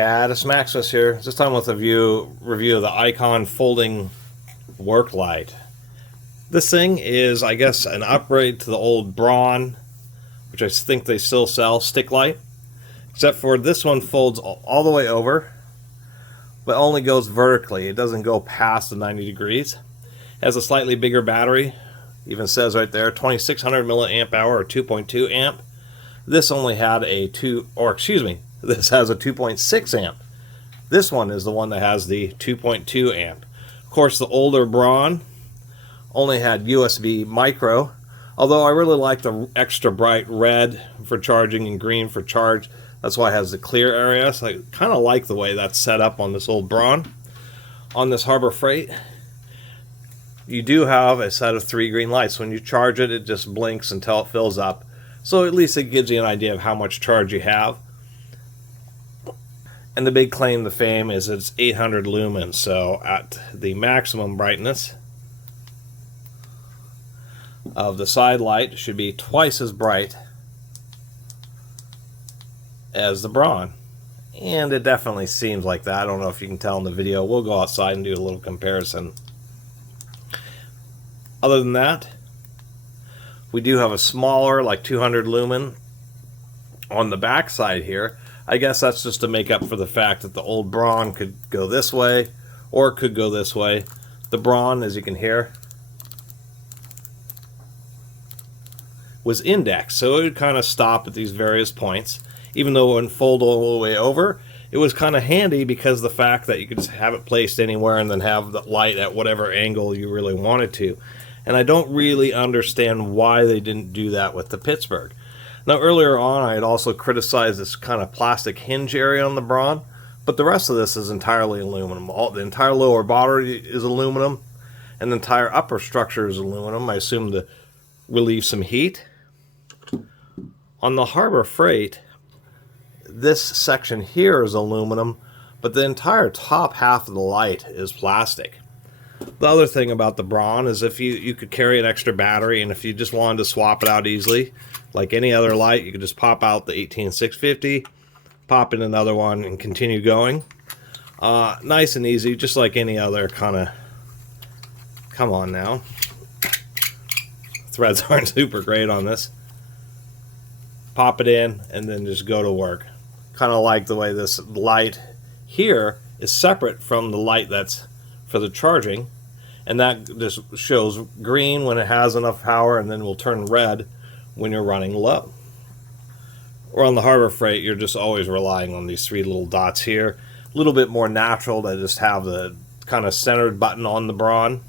Catus Maximus here, this time with a review of the Icon folding work light. This thing is, I guess, an upgrade to the old Braun, which I think they still sell, stick light. Except for this one folds all the way over, but only goes vertically. It doesn't go past the 90 degrees. It has a slightly bigger battery. Even says right there, 2600 milliamp hour or 2.2 amp. This only had a this has a 2.6 amp. This one is the one that has the 2.2 amp. Of course, the older Braun only had USB micro, although I really like the extra bright red for charging and green for charge. That's why it has the clear area, so I kind of like the way that's set up on this old Braun. On this Harbor Freight, you do have a set of 3 green lights. When you charge it, it just blinks until it fills up. So at least it gives you an idea of how much charge you have. And the big claim to fame is it's 800 lumens, so at the maximum brightness of the side light, should be twice as bright as the Braun. And it definitely seems like that. I don't know if you can tell in the video. We'll go outside and do a little comparison. Other than that, we do have a smaller, like 200 lumen on the back side here. I guess that's just to make up for the fact that the old Braun could go this way, or it could go this way. The Braun, as you can hear, was indexed, so it would kind of stop at these various points. Even though it wouldn't fold all the way over, it was kind of handy because the fact that you could just have it placed anywhere and then have the light at whatever angle you really wanted to. And I don't really understand why they didn't do that with the Pittsburgh. Now, earlier on, I had also criticized this kind of plastic hinge area on the Braun, but the rest of this is entirely aluminum. The entire lower body is aluminum, and the entire upper structure is aluminum, I assume to relieve some heat. On the Harbor Freight, this section here is aluminum, but the entire top half of the light is plastic. The other thing about the Braun is if you could carry an extra battery, and if you just wanted to swap it out easily, like any other light, you could just pop out the 18650, pop in another one, and continue going. Nice and easy, just like any other kind of... Come on now. Threads aren't super great on this. Pop it in, and then just go to work. Kind of like the way this light here is separate from the light that's for the charging, and that just shows green when it has enough power, and then will turn red when you're running low. Or on the Harbor Freight, you're just always relying on these 3 little dots here. A little bit more natural to just have the kind of centered button on the Braun,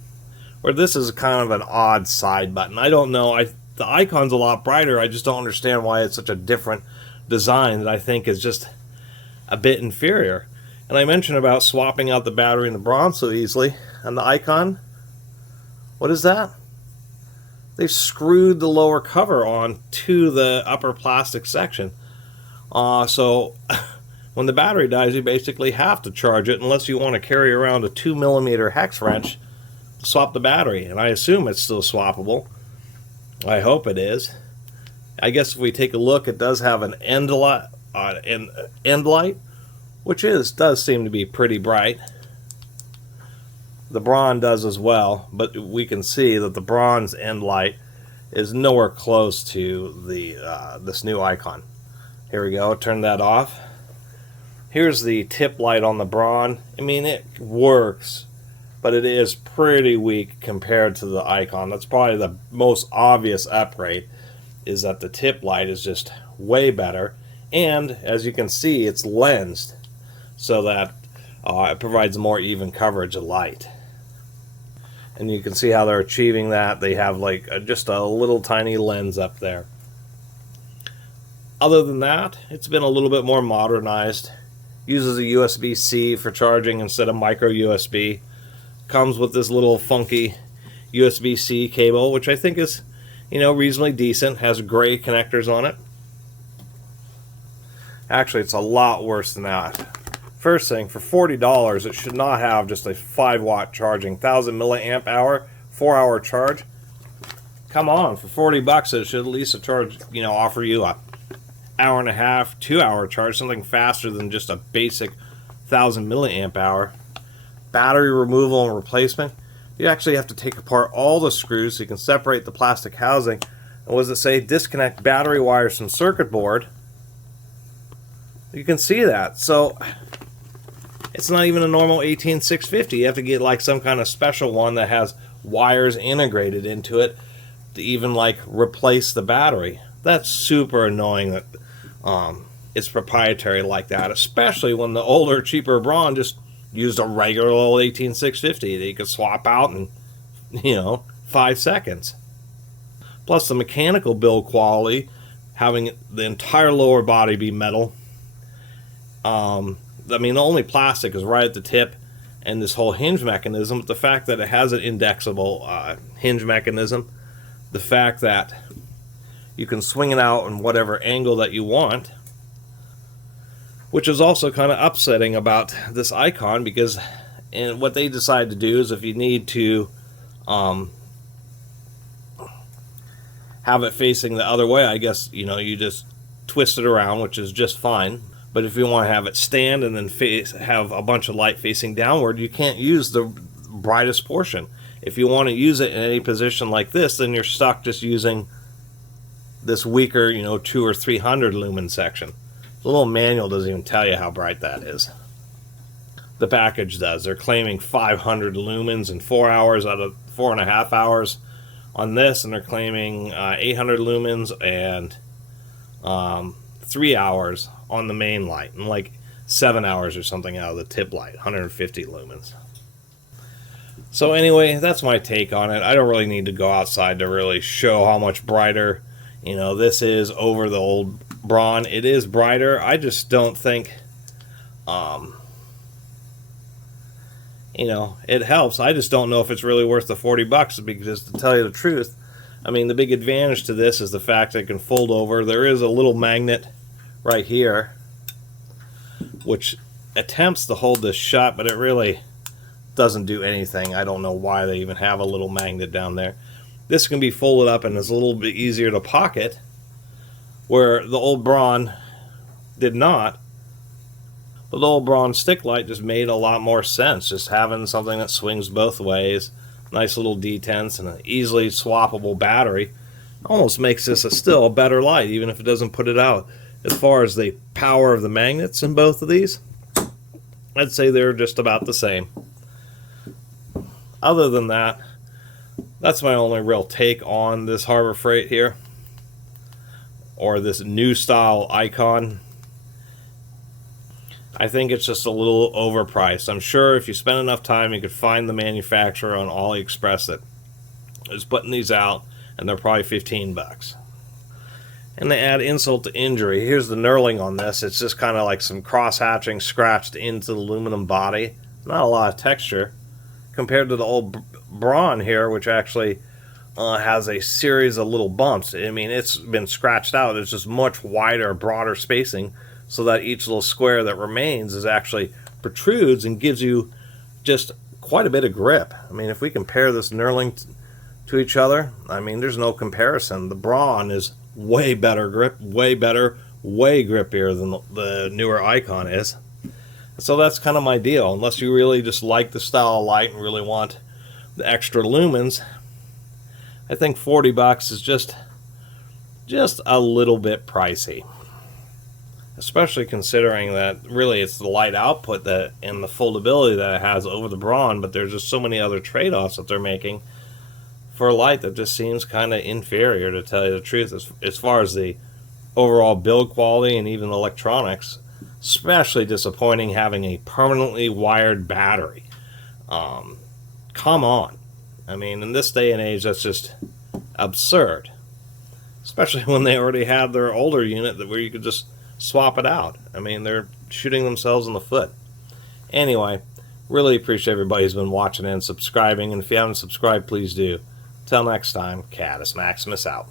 where this is kind of an odd side button. I don't know, the Icon's a lot brighter. I just don't understand why it's such a different design that I think is just a bit inferior. And I mentioned about swapping out the battery in the Braun so easily, and the Icon, what is that? They've screwed the lower cover on to the upper plastic section. So when the battery dies, you basically have to charge it unless you want to carry around a 2mm hex wrench to swap the battery. And I assume it's still swappable. I hope it is. I guess if we take a look, it does have an end light, which does seem to be pretty bright. The Braun does as well, but we can see that the Braun's end light is nowhere close to the this new Icon. Here we go, turn that off. Here's the tip light on the Braun. I mean, it works, but it is pretty weak compared to the Icon. That's probably the most obvious upgrade, is that the tip light is just way better, and as you can see, it's lensed so that it provides more even coverage of light. And you can see how they're achieving that. They have like just a little tiny lens up there. Other than that, it's been a little bit more modernized. Uses a USB-C for charging instead of micro USB. Comes with this little funky USB-C cable, which I think is, reasonably decent. Has gray connectors on it. Actually, it's a lot worse than that. First thing, for $40, it should not have just a 5-watt charging, 1000 milliamp hour, 4-hour charge. Come on, for $40, it should at least offer you a hour and a half, 2-hour charge, something faster than just a basic 1000 milliamp hour. Battery removal and replacement. You actually have to take apart all the screws so you can separate the plastic housing. And what does it say? Disconnect battery wires from circuit board. You can see that. So it's not even a normal 18650. You have to get like some kind of special one that has wires integrated into it to even like replace the battery. That's super annoying that it's proprietary like that, especially when the older, cheaper Braun just used a regular old 18650 that you could swap out in, 5 seconds. Plus the mechanical build quality, having the entire lower body be metal. The only plastic is right at the tip, and this whole hinge mechanism, but the fact that it has an indexable hinge mechanism, the fact that you can swing it out in whatever angle that you want, which is also kind of upsetting about this Icon, because what they decide to do is if you need to have it facing the other way, I guess, you just twist it around, which is just fine. But if you want to have it stand and then have a bunch of light facing downward, you can't use the brightest portion. If you want to use it in any position like this, then you're stuck just using this weaker, 200 or 300 lumen section. The little manual doesn't even tell you how bright that is. The package does. They're claiming 500 lumens in 4 hours out of 4.5 hours on this, and they're claiming 800 lumens and 3 hours on the main light, and like 7 hours or something out of the tip light, 150 lumens. So anyway, that's my take on it. I don't really need to go outside to really show how much brighter, this is over the old Braun. It is brighter. I just don't think, it helps. I just don't know if it's really worth the $40, because to tell you the truth, the big advantage to this is the fact that it can fold over. There is a little magnet right here which attempts to hold this shut, but it really doesn't do anything. I don't know why they even have a little magnet down there. This can be folded up and is a little bit easier to pocket, where the old Braun did not. But the old Braun stick light just made a lot more sense, just having something that swings both ways, nice little detents, and an easily swappable battery. Almost makes this still a better light, even if it doesn't put it out. As far as the power of the magnets in both of these, I'd say they're just about the same. Other than that, that's my only real take on this Harbor Freight here, or this new style Icon. I think it's just a little overpriced. I'm sure if you spend enough time, you could find the manufacturer on AliExpress that is putting these out, and they're probably $15. And they add insult to injury. Here's the knurling on this. It's just kind of like some cross-hatching scratched into the aluminum body. Not a lot of texture compared to the old Braun here, which actually has a series of little bumps. It's been scratched out. It's just much wider, broader spacing, so that each little square that remains is actually protrudes and gives you just quite a bit of grip. If we compare this knurling to each other, there's no comparison. The Braun is way better grip, way better, way grippier than the newer Icon is. So that's kind of my deal. Unless you really just like the style of light and really want the extra lumens, I think $40 is just a little bit pricey. Especially considering that really it's the light output that and the foldability that it has over the Braun, but there's just so many other trade-offs that they're making for a light that just seems kind of inferior, to tell you the truth, as far as the overall build quality and even electronics. Especially disappointing having a permanently wired battery. Come on. In this day and age, that's just absurd. Especially when they already had their older unit where you could just swap it out. They're shooting themselves in the foot. Anyway, really appreciate everybody who's been watching and subscribing. And if you haven't subscribed, please do. Till next time, Catus Maximus out.